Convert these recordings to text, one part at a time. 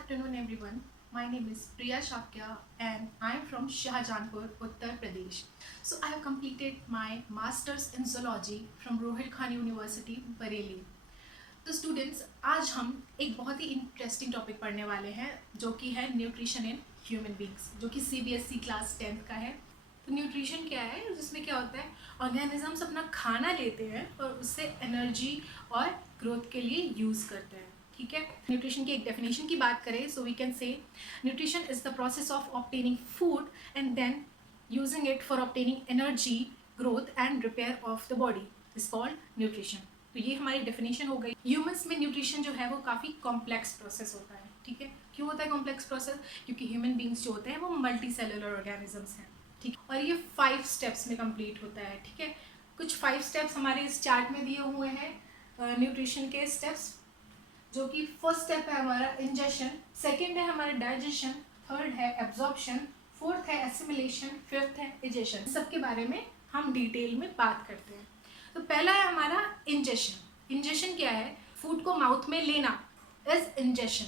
afternoon, everyone. My name is Priya Shakya and I am from Shahjahanpur, Uttar Pradesh. So, I have completed my Masters in Zoology from Rohil Khan University, Bareilly. तो students, आज हम एक बहुत ही interesting topic पढ़ने वाले हैं जो कि है न्यूट्रिशन इन ह्यूमन बींग्स, जो कि CBSE क्लास 10th का है। तो न्यूट्रिशन क्या है, जिसमें क्या होता है, ऑर्गेनिजम्स अपना खाना लेते हैं और उससे एनर्जी और ग्रोथ के लिए यूज़ करते हैं। ठीक है, न्यूट्रिशन की एक डेफिनेशन की बात करें, so we can say nutrition is the process of obtaining food and then using it for obtaining energy, growth and repair of the body is called nutrition. तो ये हमारी डेफिनेशन हो गई। ह्यूमंस में न्यूट्रिशन जो है वो काफ़ी कॉम्प्लेक्स प्रोसेस होता है। ठीक है, क्यों होता है कॉम्प्लेक्स प्रोसेस? क्योंकि ह्यूमन बींग्स जो होते हैं वो मल्टी सेलुलर ऑर्गेनिजम्स हैं। ठीक, और ये 5 स्टेप्स में कंप्लीट होता है। ठीक है, कुछ 5 स्टेप्स हमारे इस चार्ट में दिए हुए हैं न्यूट्रिशन के स्टेप्स, जो कि फर्स्ट स्टेप है हमारा इंजेशन, सेकेंड है हमारा डाइजेशन, थर्ड है एब्जॉर्प्शन, फोर्थ है एसिमिलेशन, फिफ्थ है इजेशन। सबके बारे में हम डिटेल में बात करते हैं। तो पहला है हमारा इंजेशन। इंजेशन क्या है? फूड को माउथ में लेना इज इंजेशन।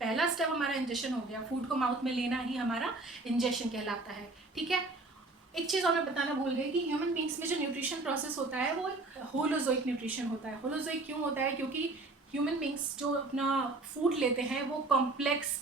पहला स्टेप हमारा इंजेशन हो गया, फूड को माउथ में लेना ही हमारा इंजेशन कहलाता है। ठीक है, एक चीज़ और मैं बताना भूल गई कि ह्यूमन बींग्स में जो न्यूट्रिशन प्रोसेस होता है वो होलोजोइक न्यूट्रिशन होता है। होलोजोइक क्यों होता है? क्योंकि ह्यूमन बींग्स जो अपना फूड लेते हैं वो कॉम्प्लेक्स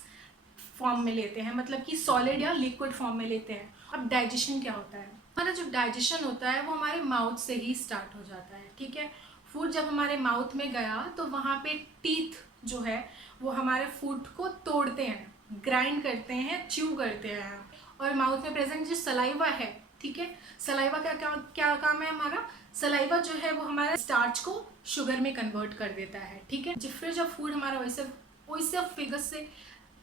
फॉर्म में लेते हैं, मतलब कि सॉलिड या लिक्विड फॉर्म में लेते हैं। अब डाइजेशन क्या होता है? हमारा जो डाइजेशन होता है वो हमारे माउथ से ही स्टार्ट हो जाता है। ठीक है, फूड जब हमारे माउथ में गया तो वहाँ पे टीथ जो है वो हमारे फूड को तोड़ते हैं, ग्राइंड करते हैं, च्यू करते हैं। और माउथ में प्रेजेंट जो सलाइवा है, ठीक है, सलाइवा का क्या काम है हमारा? सलाइवा जो है वो हमारे स्टार्च को शुगर में कन्वर्ट कर देता है। ठीक है, फिर जब फूड हमारा वैसे फिगर से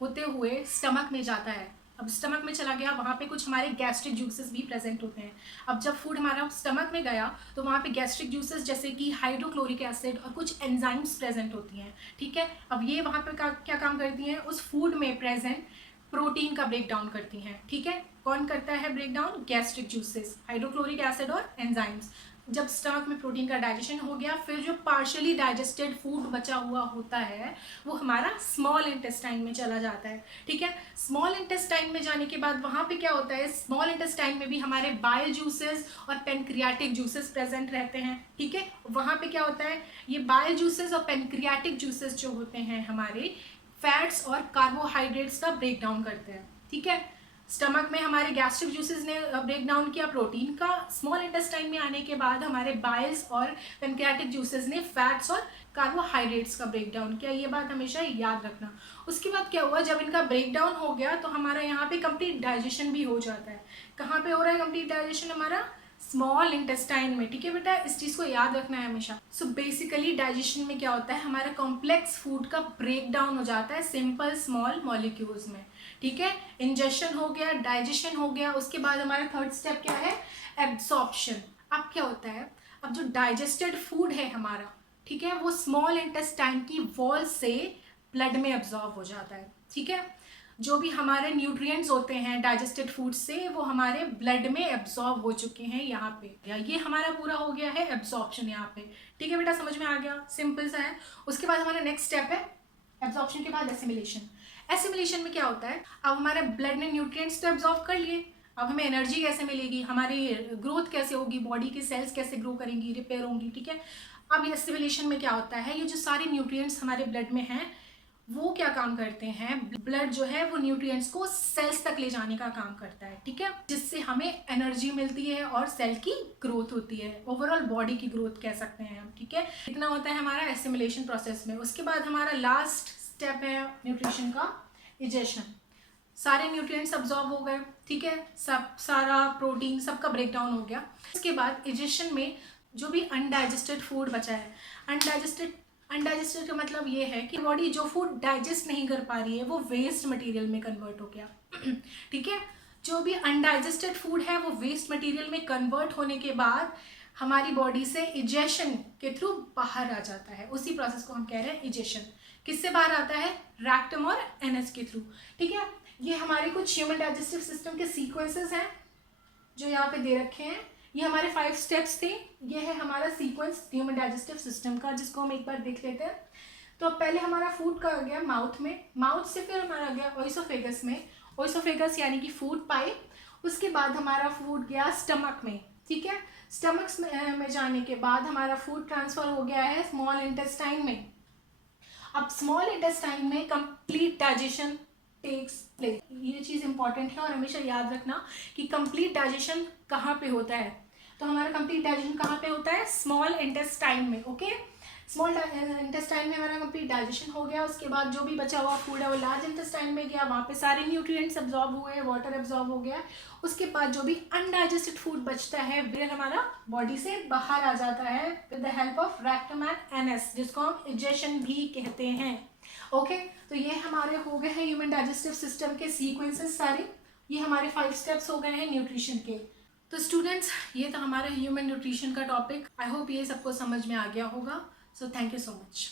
होते हुए स्टमक में जाता है। अब स्टमक में चला गया, वहाँ पे कुछ हमारे गैस्ट्रिक जूसेस भी प्रेजेंट होते हैं। अब जब फूड हमारा स्टमक में गया तो वहाँ पे गैस्ट्रिक जूसेस जैसे कि हाइड्रोक्लोरिक एसिड और कुछ एंजाइम्स प्रेजेंट होती हैं। ठीक है, अब ये वहाँ पे क्या काम करती हैं? उस फूड में प्रेजेंट प्रोटीन का ब्रेक डाउन करती हैं। ठीक है, कौन करता है break down? Gastric juices, hydrochloric acid और एंजाइम्स। जब स्टमक में प्रोटीन का डाइजेशन हो गया, फिर जो पार्शियली डाइजेस्टेड फूड बचा हुआ होता है वो हमारा स्मॉल इंटेस्टाइन में चला जाता है। ठीक है, स्मॉल इंटेस्टाइन में जाने के बाद वहाँ पे क्या होता है? स्मॉल इंटेस्टाइन में भी हमारे बाइल जूसेस और पेनक्रियाटिक जूसेस प्रेजेंट रहते हैं। ठीक है, वहाँ पे क्या होता है? ये बाइल जूसेस और पेनक्रियाटिक जूसेस जो होते हैं हमारे फैट्स और कार्बोहाइड्रेट्स का ब्रेक डाउन करते हैं। ठीक है, स्टमक में हमारे गैस्ट्रिक जूसेस ने ब्रेक डाउन किया प्रोटीन का, स्मॉल इंटेस्टाइन में आने के बाद हमारे बाइल्स और पेनक्रियाटिक जूसेस ने फैट्स और कार्बोहाइड्रेट्स का ब्रेक डाउन किया। ये बात हमेशा याद रखना। उसके बाद क्या हुआ? जब इनका ब्रेक डाउन हो गया तो हमारा यहाँ पे कंप्लीट डाइजेशन भी हो जाता है। कहाँ पे हो रहा है कंप्लीट डाइजेशन? हमारा स्मॉल इंटेस्टाइन में। ठीक है बेटा, इस चीज़ को याद रखना है हमेशा। सो बेसिकली डाइजेशन में क्या होता है? हमारा कॉम्प्लेक्स फूड का ब्रेक डाउन हो जाता है सिंपल स्मॉल मॉलिक्यूल्स में। ठीक है, इंजेशन हो गया, डाइजेशन हो गया, उसके बाद हमारा थर्ड स्टेप क्या है? एब्सॉर्प्शन। अब क्या होता है? अब जो डाइजेस्टेड फूड है हमारा, ठीक है, वो स्मॉल इंटेस्टाइन की वॉल से ब्लड में एब्जॉर्ब हो जाता है। ठीक है, जो भी हमारे न्यूट्रिएंट्स होते हैं डाइजेस्टेड फूड से वो हमारे ब्लड में एब्जॉर्ब हो चुके हैं यहाँ पे। ये हमारा पूरा हो गया है एब्जॉर्प्शन यहाँ पे। ठीक है बेटा, समझ में आ गया? सिंपल सा है। उसके बाद हमारा नेक्स्ट स्टेप है एब्जॉर्प्शन के बाद एसिमिलेशन। एसिमिलेशन में क्या होता है? अब हमारे ब्लड ने न्यूट्रिएंट्स तो एब्जॉर्ब कर लिए, अब हमें एनर्जी कैसे मिलेगी, हमारी ग्रोथ कैसे होगी, बॉडी की सेल्स कैसे ग्रो करेंगी, रिपेयर होंगी। ठीक है, अब एसिमिलेशन में क्या होता है? ये जो सारे न्यूट्रिएंट्स हमारे ब्लड में हैं वो क्या काम करते हैं? ब्लड जो है वो न्यूट्रिएंट्स को सेल्स तक ले जाने का काम करता है। ठीक है, जिससे हमें एनर्जी मिलती है और सेल की ग्रोथ होती है, ओवरऑल बॉडी की ग्रोथ कह सकते हैं हम। ठीक है, इतना होता है हमारा एसिमिलेशन प्रोसेस में। उसके बाद हमारा लास्ट स्टेप है न्यूट्रिशन का, इजेशन। सारे न्यूट्रिएंट्स अब्जॉर्ब हो गए, ठीक है, सारा प्रोटीन सबका ब्रेक डाउन हो गया। इसके बाद इजेशन में जो भी अनडाइजेस्टेड फूड बचा है, अनडाइजेस्टेड का मतलब ये है कि बॉडी जो फूड डाइजेस्ट नहीं कर पा रही है वो वेस्ट मटेरियल में कन्वर्ट हो गया। ठीक है, जो भी अनडाइजेस्टेड फूड है वो वेस्ट मटेरियल में कन्वर्ट होने के बाद हमारी बॉडी से इजेशन के थ्रू बाहर आ जाता है। उसी प्रोसेस को हम कह रहे हैं इजेशन। किससे बाहर आता है? रैक्टम और एनएस के थ्रू। ठीक है, ये हमारे कुछ ह्यूमन डाइजेस्टिव सिस्टम के सीक्वेंसेस हैं जो यहाँ पे दे रखे हैं। ये हमारे 5 स्टेप्स थे। ये है हमारा सीक्वेंस ह्यूमन डाइजेस्टिव सिस्टम का, जिसको हम एक बार देख लेते हैं। तो अब पहले हमारा फूड का आ गया माउथ में, माउथ से फिर हमारा गया ओइसोफेगस में, ओइसोफेगस यानी कि फूड पाइप, उसके बाद हमारा फूड गया स्टमक में, ठीक है। स्टमक में जाने के बाद हमारा फूड ट्रांसफर हो गया है स्मॉल इंटेस्टाइन में। अब स्मॉल इंटेस्टाइन में कंप्लीट डाइजेशन टेक्स प्लेस। ये चीज़ इंपॉर्टेंट है और हमेशा याद रखना कि कंप्लीट डाइजेशन कहाँ पे होता है। तो हमारा कंप्लीट डाइजेशन कहाँ पे होता है, स्मॉल इंटेस्टाइन में, ओके। स्मॉल इंटेस्टाइन में हमारा कंप्लीट डाइजेशन हो गया, उसके बाद जो भी बचा हुआ फूड है वो लार्ज इंटेस्टाइन में गया, वहाँ पे सारे न्यूट्रिएंट्स एब्जॉर्ब हुए, वाटर एब्जॉर्ब हो गया। उसके बाद जो भी अनडाइजेस्टेड फूड बचता है फिर हमारा बॉडी से बाहर आ जाता है with the help of rectum and NS, जिसको हम इजेशन भी कहते हैं, ओके। तो ये हमारे हो गए हैं ह्यूमन डाइजेस्टिव सिस्टम के सीक्वेंसेस सारे, ये हमारे 5 स्टेप्स हो गए हैं न्यूट्रिशन के। तो स्टूडेंट्स, ये था हमारा ह्यूमन न्यूट्रिशन का टॉपिक। आई होप ये सबको समझ में आ गया होगा। So thank you so much.